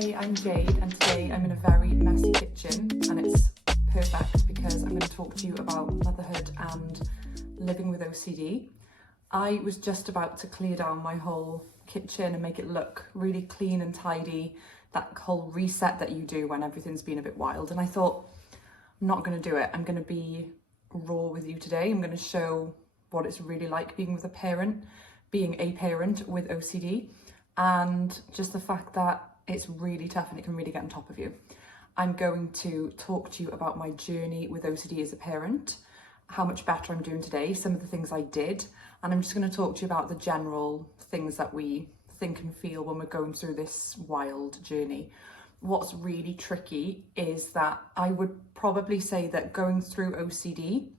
Hey, I'm Jade and today I'm in a very messy kitchen and it's perfect because I'm going to talk to you about motherhood and living with OCD. I was just about to clear down my whole kitchen and make it look really clean and tidy, that whole reset that you do when everything's been a bit wild, and I thought, I'm not going to do it. I'm going to be raw with you today. I'm going to show what it's really like being a parent with OCD, and just the fact that it's really tough and it can really get on top of you. I'm going to talk to you about my journey with OCD as a parent, how much better I'm doing today, some of the things I did, and I'm just going to talk to you about the general things that we think and feel when we're going through this wild journey. What's really tricky is that I would probably say that going through OCD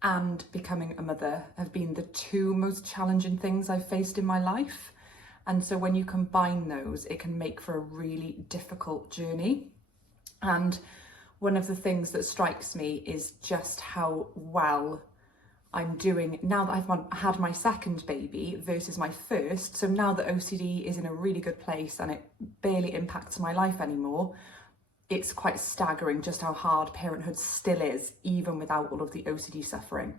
and becoming a mother have been the two most challenging things I've faced in my life. And so when you combine those, it can make for a really difficult journey. And one of the things that strikes me is just how well I'm doing now that I've had my second baby versus my first. So now that OCD is in a really good place and it barely impacts my life anymore, it's quite staggering just how hard parenthood still is, even without all of the OCD suffering.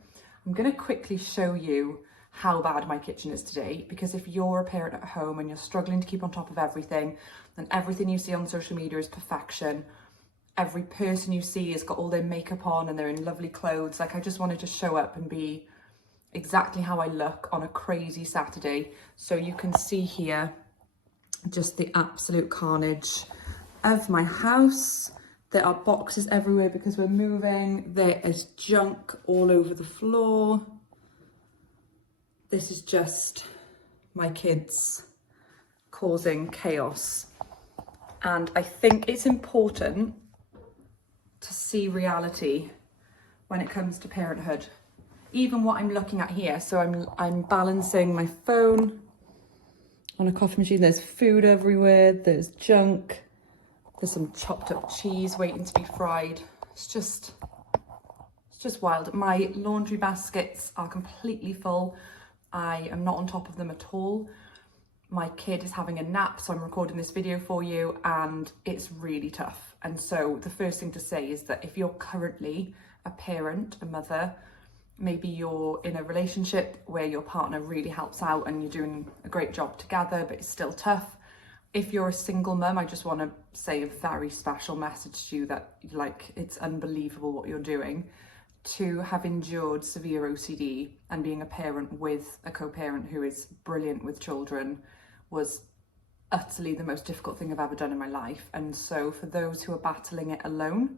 I'm going to quickly show you how bad my kitchen is today, because if you're a parent at home and you're struggling to keep on top of everything and everything you see on social media is perfection, every person you see has got all their makeup on and they're in lovely clothes, like I just wanted to show up and be exactly how I look on a crazy Saturday. So you can see here just the absolute carnage of my house. There are boxes everywhere because we're moving. There is junk all over the floor. This is just my kids causing chaos. And I think it's important to see reality when it comes to parenthood. Even what I'm looking at here. So I'm balancing my phone on a coffee machine. There's food everywhere. There's junk. There's some chopped up cheese waiting to be fried. It's just wild. My laundry baskets are completely full. I am not on top of them at all. My kid is having a nap, so I'm recording this video for you, and it's really tough. And so the first thing to say is that if you're currently a parent, a mother, maybe you're in a relationship where your partner really helps out and you're doing a great job together, but it's still tough. If you're a single mum, I just want to say a very special message to you that, like, it's unbelievable what you're doing. To have endured severe OCD and being a parent with a co-parent who is brilliant with children was utterly the most difficult thing I've ever done in my life. And so for those who are battling it alone,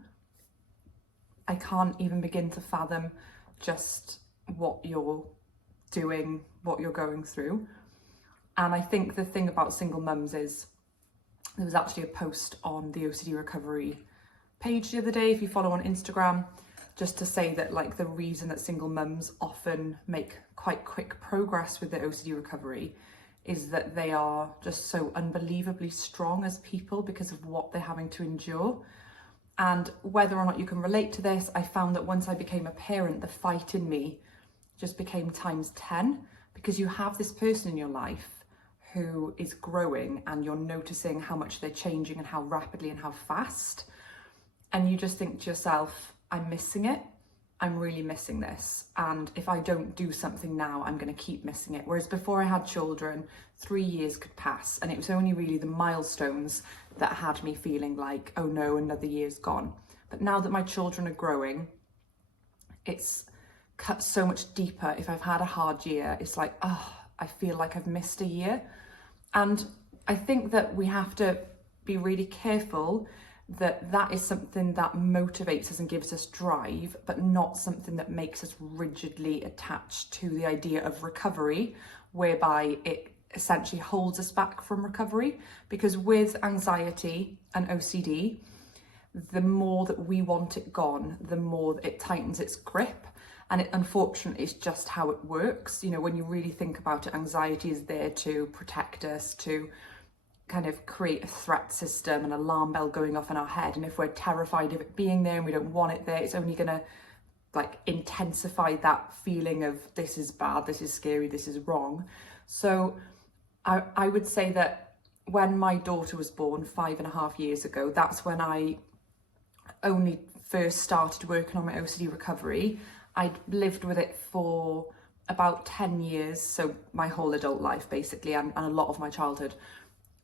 I can't even begin to fathom just what you're doing, what you're going through. And I think the thing about single mums is there was actually a post on the OCD Recovery page the other day, if you follow on Instagram, just to say that, like, the reason that single mums often make quite quick progress with their OCD recovery is that they are just so unbelievably strong as people because of what they're having to endure. And whether or not you can relate to this, I found that once I became a parent, the fight in me just became times 10, because you have this person in your life who is growing and you're noticing how much they're changing and how rapidly and how fast. And you just think to yourself, I'm missing it. I'm really missing this. And if I don't do something now, I'm going to keep missing it. Whereas before I had children, 3 years could pass and it was only really the milestones that had me feeling like, oh no, another year's gone. But now that my children are growing, it's cut so much deeper. If I've had a hard year, it's like, oh, I feel like I've missed a year. And I think that we have to be really careful that is something that motivates us and gives us drive, but not something that makes us rigidly attached to the idea of recovery, whereby it essentially holds us back from recovery. Because with anxiety and OCD, the more that we want it gone, the more it tightens its grip. And it, unfortunately, is just how it works. You know, when you really think about it, anxiety is there to protect us, to kind of create a threat system, an alarm bell going off in our head. And if we're terrified of it being there and we don't want it there, it's only going to like intensify that feeling of this is bad, this is scary, this is wrong. So I would say that when my daughter was born 5.5 years ago, that's when I only first started working on my OCD recovery. I'd lived with it for about 10 years, so my whole adult life basically, and a lot of my childhood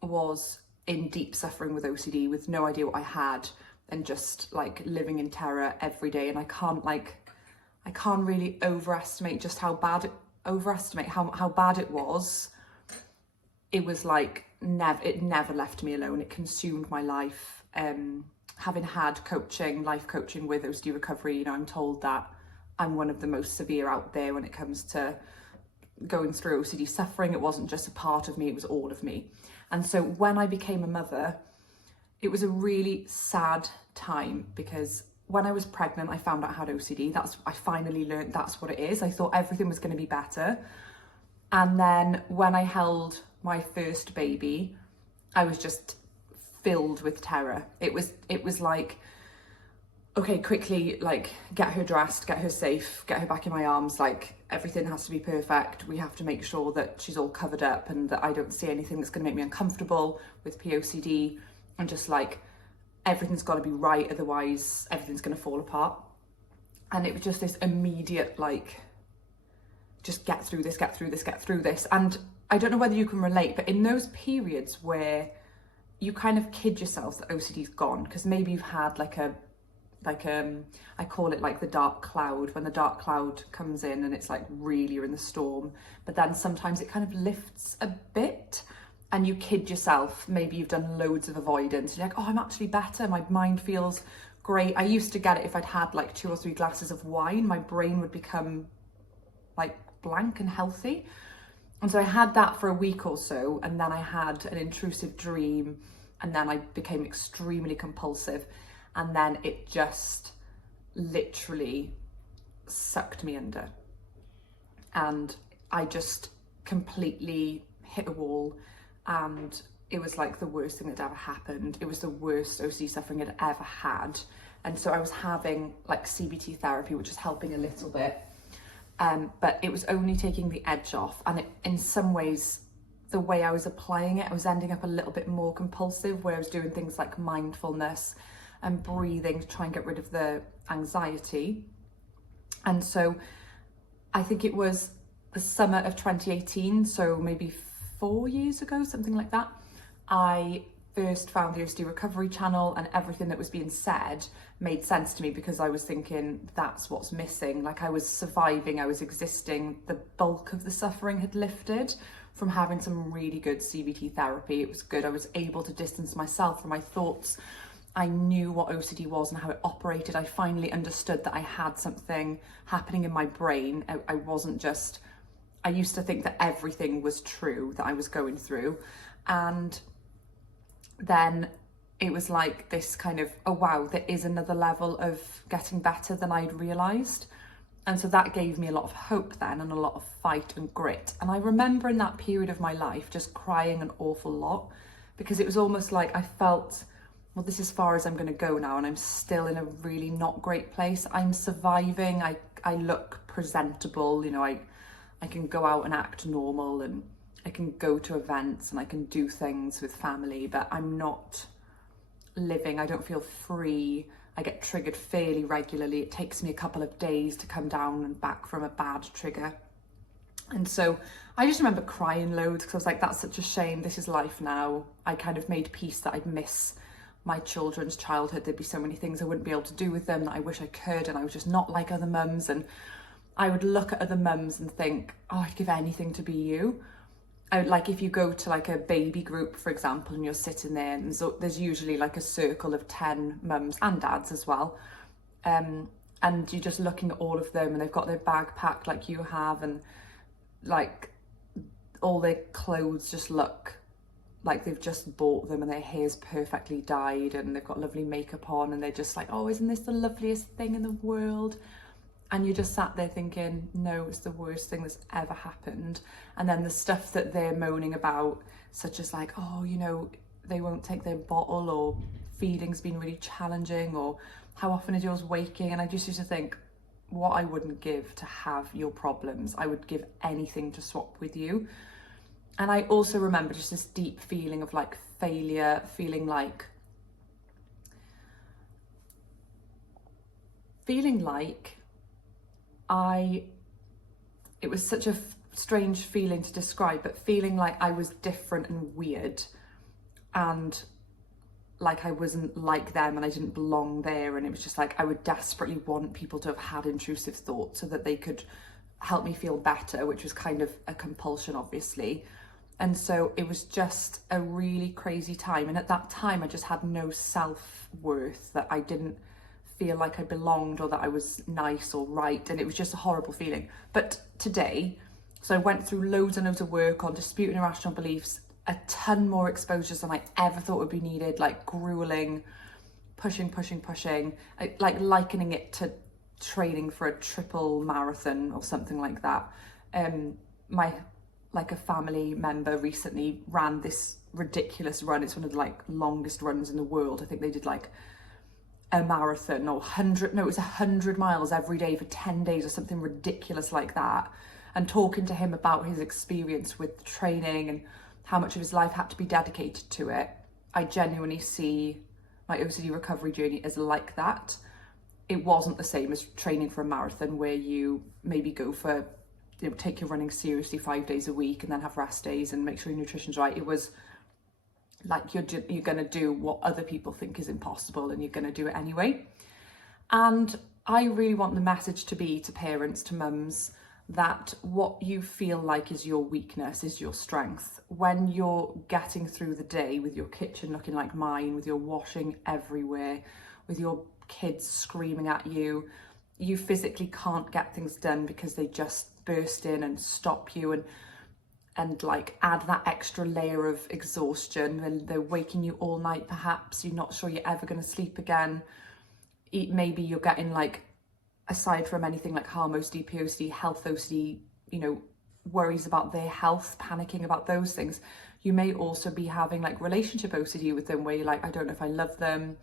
was in deep suffering with OCD, with no idea what I had, and just like living in terror every day. And I can't really overestimate just how bad it was. It was like it never left me alone. It consumed my life. Having had life coaching with OCD recovery, you know, I'm told that I'm one of the most severe out there when it comes to going through OCD suffering. It wasn't just a part of me, it was all of me. And so when I became a mother, it was a really sad time, because when I was pregnant, I found out I had OCD. I finally learned that's what it is. I thought everything was going to be better. And then when I held my first baby, I was just filled with terror. It was like, okay, quickly, like, get her dressed, get her safe, get her back in my arms. Like, everything has to be perfect. We have to make sure that she's all covered up and that I don't see anything that's going to make me uncomfortable with POCD. And just like, everything's got to be right, otherwise everything's going to fall apart. And it was just this immediate, like, just get through this. And I don't know whether you can relate, but in those periods where you kind of kid yourself that OCD's gone, because maybe you've had I call it like the dark cloud, when the dark cloud comes in and it's like really you're in the storm, but then sometimes it kind of lifts a bit and you kid yourself. Maybe you've done loads of avoidance. You're like, oh, I'm actually better. My mind feels great. I used to get it if I'd had like 2 or 3 glasses of wine, my brain would become like blank and healthy. And so I had that for a week or so, and then I had an intrusive dream, and then I became extremely compulsive, and then it just literally sucked me under. And I just completely hit a wall, and it was like the worst thing that ever happened. It was the worst OCD suffering I'd ever had. And so I was having like CBT therapy, which is helping a little bit. But it was only taking the edge off, and in some ways, the way I was applying it, I was ending up a little bit more compulsive, where I was doing things like mindfulness and breathing to try and get rid of the anxiety. And so I think it was the summer of 2018, so maybe 4 years ago, something like that, I first found the OCD Recovery channel, and everything that was being said made sense to me, because I was thinking that's what's missing. Like, I was surviving, I was existing, the bulk of the suffering had lifted from having some really good CBT therapy. It was good. I was able to distance myself from my thoughts. I knew what OCD was and how it operated. I finally understood that I had something happening in my brain. I wasn't just, I used to think that everything was true that I was going through. And then it was like this kind of, oh wow, there is another level of getting better than I'd realised. And so that gave me a lot of hope then, and a lot of fight and grit. And I remember in that period of my life just crying an awful lot, because it was almost like I felt, well, this is as far as I'm going to go now, and I'm still in a really not great place. I'm surviving, I look presentable, you know, I can go out and act normal, and I can go to events, and I can do things with family, but I'm not living, I don't feel free. I get triggered fairly regularly. It takes me a couple of days to come down and back from a bad trigger. And so I just remember crying loads, because I was like, that's such a shame. This is life now. I kind of made peace that I'd miss my children's childhood. There'd be so many things I wouldn't be able to do with them that I wish I could, and I was just not like other mums. And I would look at other mums and think, oh, I'd give anything to be you. I would, like, if you go to like a baby group, for example, and you're sitting there, and so there's usually like a circle of 10 mums and dads as well, and you're just looking at all of them, and they've got their bag packed like you have, and like all their clothes just look like they've just bought them, and their hair's perfectly dyed, and they've got lovely makeup on, and they're just like, oh, isn't this the loveliest thing in the world? And you just sat there thinking, no, it's the worst thing that's ever happened. And then the stuff that they're moaning about, such as like, oh, you know, they won't take their bottle, or feeding's been really challenging, or how often is yours waking? And I just used to think, what I wouldn't give to have your problems. I would give anything to swap with you. And I also remember just this deep feeling of like failure, feeling like it was such a strange feeling to describe, but feeling like I was different and weird, and like I wasn't like them and I didn't belong there. And it was just like I would desperately want people to have had intrusive thoughts so that they could help me feel better, which was kind of a compulsion, obviously. And so it was just a really crazy time. And at that time, I just had no self-worth, that I didn't feel like I belonged or that I was nice or right. And it was just a horrible feeling. But today, so I went through loads and loads of work on disputing irrational beliefs, a ton more exposures than I ever thought would be needed, like grueling, pushing, like likening it to training for a triple marathon or something like that. A family member recently ran this ridiculous run. It's one of the like longest runs in the world. I think they did like a marathon or it was 100 miles every day for 10 days or something ridiculous like that. And talking to him about his experience with training and how much of his life had to be dedicated to it, I genuinely see my OCD recovery journey as like that. It wasn't the same as training for a marathon where you maybe go for, take your running seriously 5 days a week and then have rest days and make sure your nutrition's right. It was like you're going to do what other people think is impossible and you're going to do it anyway. And I really want the message to be to parents, to mums, that what you feel like is your weakness is your strength. When you're getting through the day with your kitchen looking like mine, with your washing everywhere, with your kids screaming at you, you physically can't get things done because they just burst in and stop you and like add that extra layer of exhaustion, and they're waking you all night. Perhaps you're not sure you're ever going to sleep again. Maybe you're getting like, aside from anything like harm OCD, POCD, health OCD, worries about their health, panicking about those things. You may also be having like relationship OCD with them, where you're like, I don't know if I love them,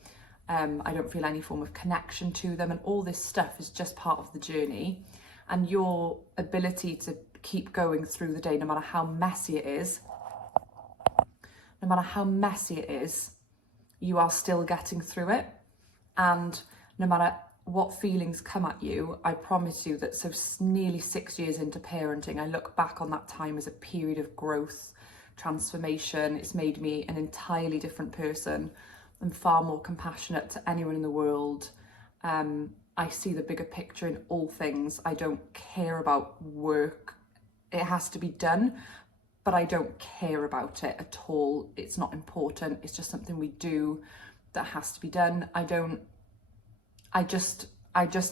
I don't feel any form of connection to them, and all this stuff is just part of the journey. And your ability to keep going through the day, no matter how messy it is, you are still getting through it. And no matter what feelings come at you, I promise you that nearly 6 years into parenting, I look back on that time as a period of growth, transformation. It's made me an entirely different person. I'm far more compassionate to anyone in the world. I see the bigger picture in all things. I don't care about work. It has to be done, but I don't care about it at all. It's not important. It's just something we do that has to be done. I just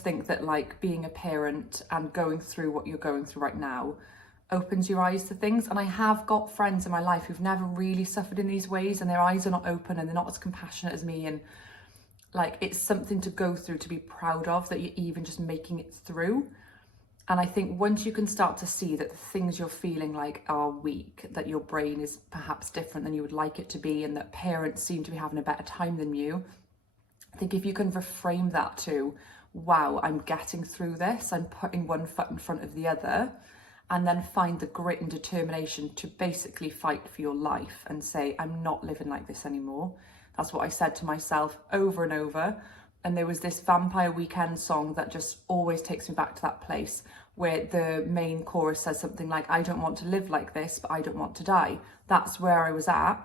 think that like being a parent and going through what you're going through right now opens your eyes to things. And I have got friends in my life who've never really suffered in these ways, and their eyes are not open and they're not as compassionate as me. And like, it's something to go through, to be proud of, that you're even just making it through. And I think once you can start to see that the things you're feeling like are weak, that your brain is perhaps different than you would like it to be, and that parents seem to be having a better time than you, I think if you can reframe that to, wow, I'm getting through this, I'm putting one foot in front of the other, and then find the grit and determination to basically fight for your life and say, I'm not living like this anymore. That's what I said to myself over and over. And there was this Vampire Weekend song that just always takes me back to that place, where the main chorus says something like, I don't want to live like this, but I don't want to die. That's where I was at.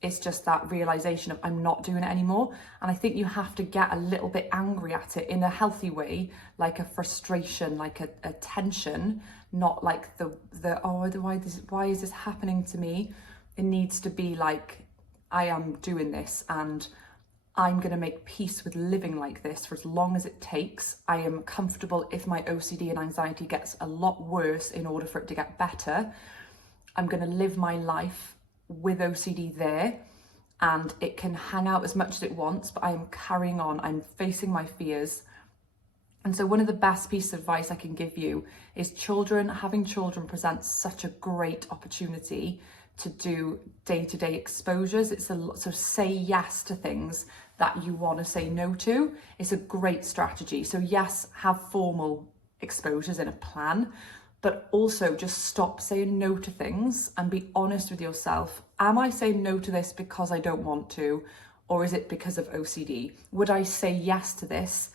It's just that realization of I'm not doing it anymore. And I think you have to get a little bit angry at it in a healthy way, like a frustration, like a tension, not like why is this happening to me? It needs to be like, I am doing this and I'm going to make peace with living like this for as long as it takes. I am comfortable if my OCD and anxiety gets a lot worse in order for it to get better. I'm going to live my life with OCD there, and it can hang out as much as it wants, but I am carrying on. I'm facing my fears. And so one of the best pieces of advice I can give you is having children presents such a great opportunity to do day-to-day exposures. So say yes to things that you want to say no to. It's a great strategy. So yes, have formal exposures in a plan, but also just stop saying no to things and be honest with yourself. Am I saying no to this because I don't want to, or is it because of OCD? Would I say yes to this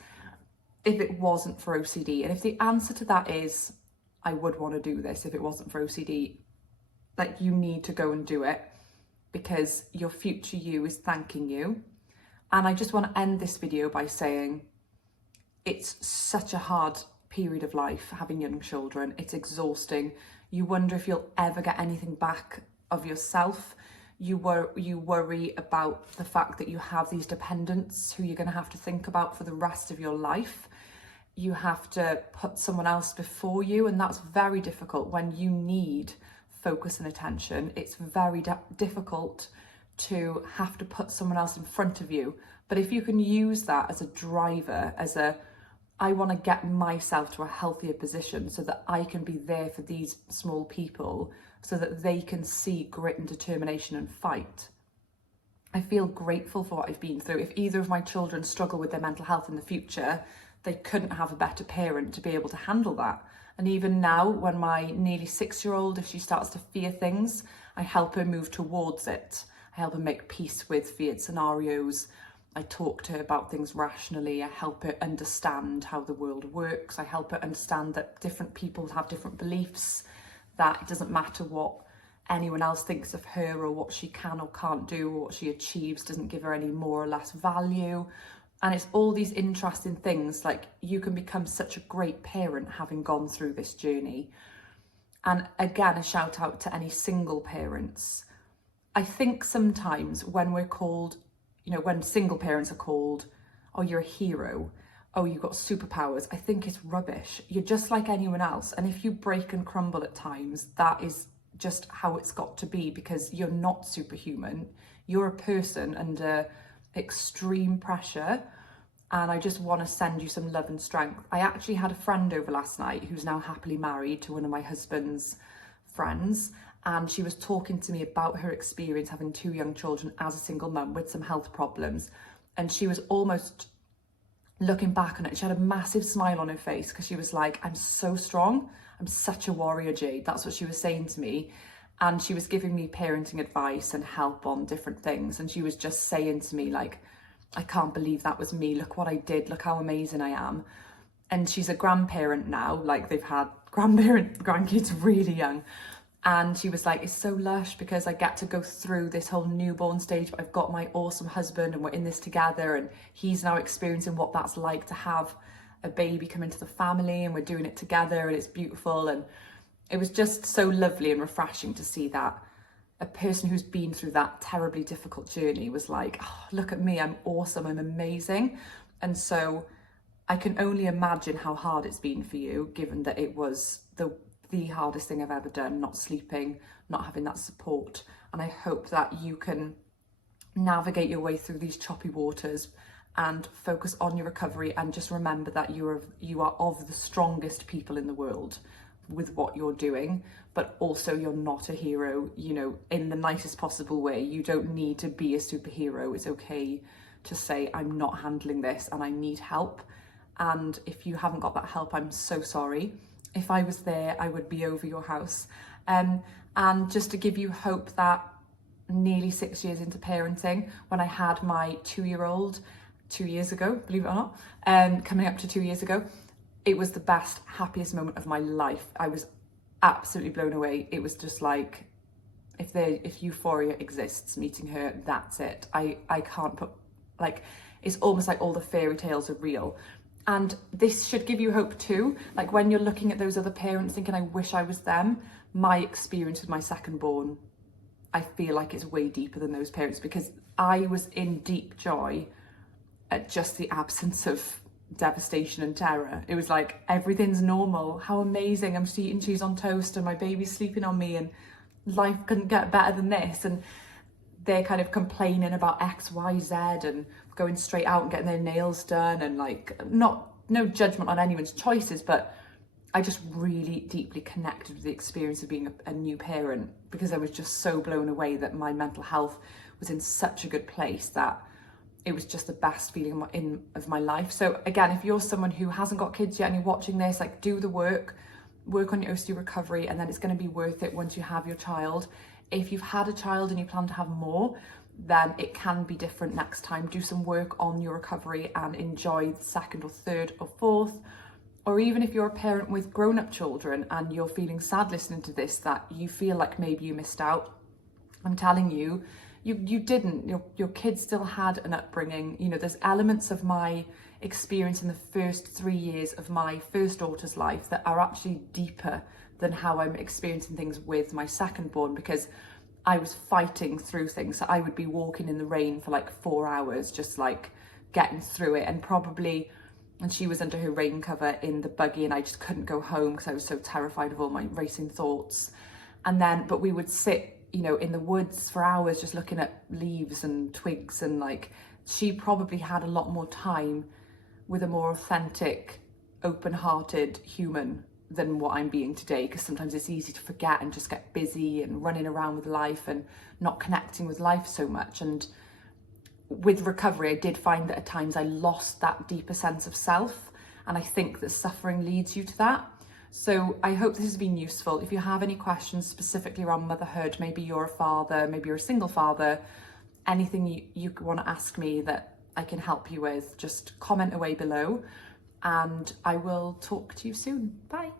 if it wasn't for OCD? And if the answer to that is, I would want to do this if it wasn't for OCD, like, you need to go and do it, because your future you is thanking you. And I just want to end this video by saying it's such a hard period of life having young children. It's exhausting. You wonder if you'll ever get anything back of yourself. You worry about the fact that you have these dependents who you're going to have to think about for the rest of your life. You have to put someone else before you, and that's very difficult when you need focus and attention. It's very difficult to have to put someone else in front of you. But if you can use that as a driver, I want to get myself to a healthier position so that I can be there for these small people, so that they can see grit and determination and fight. I feel grateful for what I've been through. If either of my children struggle with their mental health in the future, they couldn't have a better parent to be able to handle that. And even now, when my nearly 6-year-old, if she starts to fear things, I help her move towards it. I help her make peace with feared scenarios. I talk to her about things rationally. I help her understand how the world works. I help her understand that different people have different beliefs, that it doesn't matter what anyone else thinks of her or what she can or can't do or what she achieves doesn't give her any more or less value. And it's all these interesting things, like, you can become such a great parent having gone through this journey. And again, a shout out to any single parents. I think sometimes when we're called, when single parents are called, oh, you're a hero, oh, you've got superpowers, I think it's rubbish. You're just like anyone else. And if you break and crumble at times, that is just how it's got to be, because you're not superhuman. You're a person under extreme pressure. And I just want to send you some love and strength. I actually had a friend over last night who's now happily married to one of my husband's friends. And she was talking to me about her experience having 2 young children as a single mum with some health problems. And she was almost looking back on it. She had a massive smile on her face because she was like, I'm so strong. I'm such a warrior, Jade. That's what she was saying to me. And she was giving me parenting advice and help on different things. And she was just saying to me, like, I can't believe that was me. Look what I did. Look how amazing I am. And she's a grandparent now. Like, they've had grandkids really young. And she was like, it's so lush because I get to go through this whole newborn stage, but I've got my awesome husband and we're in this together, and he's now experiencing what that's like to have a baby come into the family, and we're doing it together, and it's beautiful. And it was just so lovely and refreshing to see that a person who's been through that terribly difficult journey was like, oh, look at me, I'm awesome, I'm amazing. And so I can only imagine how hard it's been for you, given that it was the hardest thing I've ever done, not sleeping, not having that support. And I hope that you can navigate your way through these choppy waters and focus on your recovery, and just remember that you are of the strongest people in the world with what you're doing, but also you're not a hero, in the nicest possible way. You don't need to be a superhero. It's okay to say, I'm not handling this and I need help. And if you haven't got that help, I'm so sorry. If I was there, I would be over your house. And just to give you hope that nearly 6 years into parenting, when I had my 2-year-old 2 years ago, believe it or not, coming up to 2 years ago, it was the best, happiest moment of my life. I was absolutely blown away. It was just like, if euphoria exists, meeting her, that's it. I can't put, like, it's almost like all the fairy tales are real. And this should give you hope too. Like, when you're looking at those other parents thinking, I wish I was them, my experience with my second born, I feel like it's way deeper than those parents, because I was in deep joy at just the absence of devastation and terror. It was like, everything's normal. How amazing. I'm eating cheese on toast and my baby's sleeping on me, and life couldn't get better than this. And they're kind of complaining about X, Y, Z and going straight out and getting their nails done, and like, no judgment on anyone's choices, but I just really deeply connected with the experience of being a new parent, because I was just so blown away that my mental health was in such a good place that it was just the best feeling of my life. So again, if you're someone who hasn't got kids yet and you're watching this, like, do the work, work on your OCD recovery, and then it's going to be worth it once you have your child. If you've had a child and you plan to have more, then it can be different next time. Do some work on your recovery and enjoy the second or third or fourth. Or even if you're a parent with grown-up children and you're feeling sad listening to this, that you feel like maybe you missed out, I'm telling you, you didn't. Your kids still had an upbringing. You know, there's elements of my experience in the first 3 years of my first daughter's life that are actually deeper than how I'm experiencing things with my second born, because I was fighting through things. So I would be walking in the rain for like 4 hours, just like getting through it, and she was under her rain cover in the buggy, and I just couldn't go home because I was so terrified of all my racing thoughts. But we would sit, you know, in the woods for hours just looking at leaves and twigs, and like, she probably had a lot more time with a more authentic, open-hearted human than what I'm being today, because sometimes it's easy to forget and just get busy and running around with life and not connecting with life so much. And with recovery, I did find that at times I lost that deeper sense of self, and I think that suffering leads you to that. So I hope this has been useful. If you have any questions specifically around motherhood, maybe you're a father, maybe you're a single father, anything you want to ask me that I can help you with, just comment away below, and I will talk to you soon. Bye.